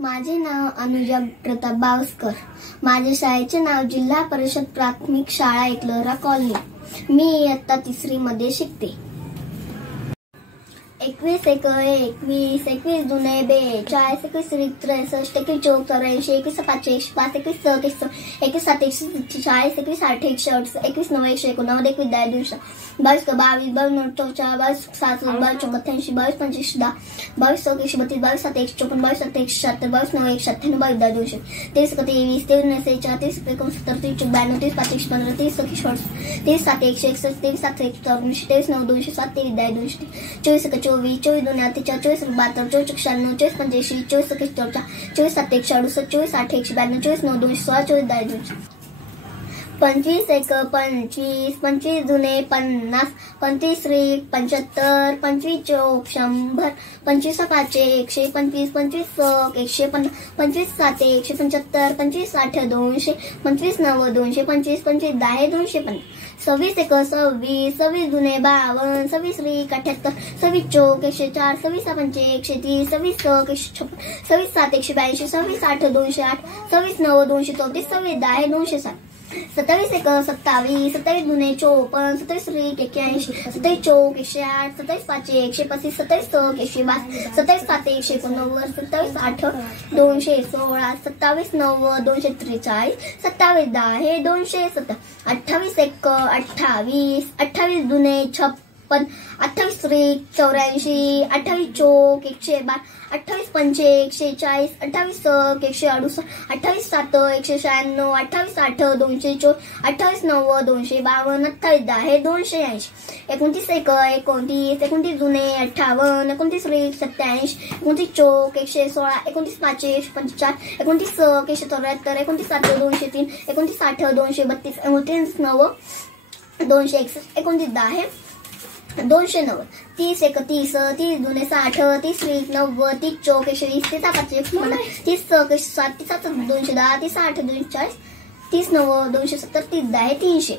माझे नाव अनुजा प्रताप बावस्कर। माझ्या शाळेचे नाव जिल्हा परिषद प्राथमिक शाळा एकलोरा कॉलनी। मी इयत्ता 3री मध्ये शिकते। 21 एक 21 21 दुने 42 21 त्रिक 63 21 चौक 84 21 पाच 105 21 36 21 7 140 21 8 168 21 9 189 21 10 200 22 22 22 22 7 22 88 22 25 10 22 132 22 7 154 22 7 176 22 9 197 22 200 23 23 23 34 29 30 92 30 5 15 30 30 7 161 23 7 154 23 9 207 23 10 200 24 24 2 24 72 24 96 24 25 24 24 24 7 168 24 8 192 24 9 216 24 10 200 25 एक 25 25 दुने 50 25 त्रिक 75 25 चौक 100 25 पाच 125 25 सक 150 25 7 175 25 8 200 25 9 225 25 10 250 26 एक 26 26 दुने 52 26 त्रिक 78 26 चौक 104 26 पंचे 130 26 सक 156 26 7 182 26 8 208 26 9 234 26 10 260 27 एक 27 27 दुने 54 27 त्रिक 81 27 चौक 108 27 पाच 135 27 सक 122 27 7 189 27 8 216 27 9 243 27 10 270 28 एक 28 28 दुने 56 28 त्रिक 84 28 चौक 112 28 पंचे 140 28 सक 168 28 7 196 28 8 224 28 9 252 28 10 280 29 एक 29 29 दुने 58 29 त्रिक 87 29 चौक 116 29 पाच 145 29 सक 174 29 7 203 29 8 232 29 9 261 29 10 290 30 एक 30 30 दुने 60 30 त्रिक 90 30 चौक 120 30 पाच 30 सक 7 30 210 30 8 240 30 9 270 30 10 300